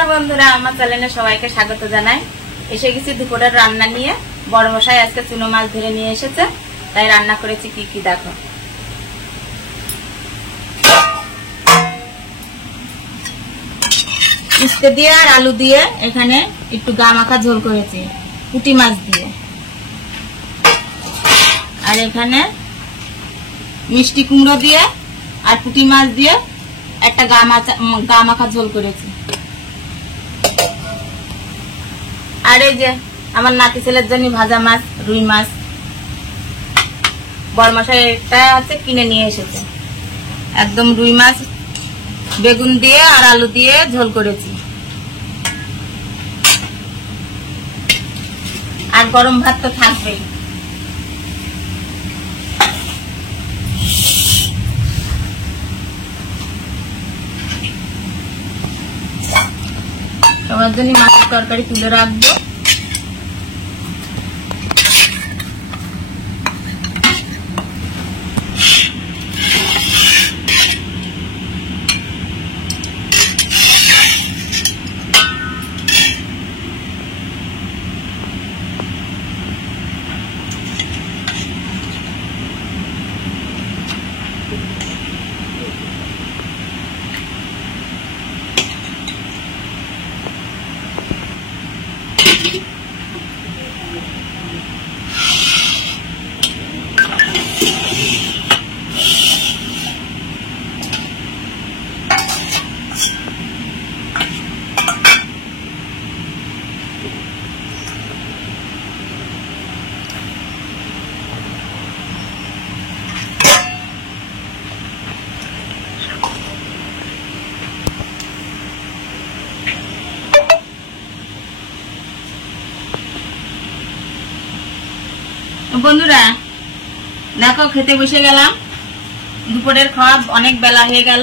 নমস্কার বন্ধুরা, আমার চ্যানেলে সবাইকে স্বাগত জানাই। এসে গেছি দুপুরের রান্না নিয়ে। বড় মশাই আজকে চুনো মাছ ধরে নিয়ে এসেছে, তাই রান্না করেছি কি কি দেখো। উস্তে দিয়ে আর আলু দিয়ে এখানে একটু গা মাখা ঝোল করেছি পুঁটি মাছ দিয়ে। আর এখানে মিষ্টি কুমড়ো দিয়ে আর পুঁটি মাছ দিয়ে একটা গা মাখা ঝোল করেছি। আর এই যে আমার নাতি ছেলের জন্য ভাজা মাছ, রুই মাছ। বড়মশাই এটা হচ্ছে কিনে নিয়ে এসেছে। একদম রুই মাছ বেগুন দিয়ে আর আলু দিয়ে ঝোল করেছি। আর গরম ভাত তো থাকবেই। সবার জন্য মাছের তরকারি তুলে রাখবো। বন্ধুরা দেখো, খেতে বসে গেলাম। দুপুরের খাওয়া অনেক বেলা হয়ে গেল।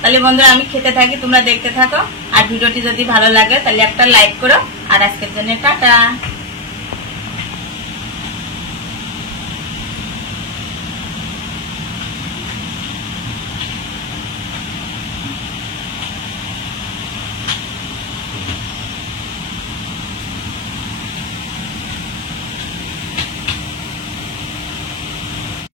তাহলে বন্ধুরা আমি খেতে থাকি, তোমরা দেখতে থাকো। আর ভিডিওটি যদি ভালো লাগে তাহলে একটা লাইক করো। আর আজকের জন্য টাটা।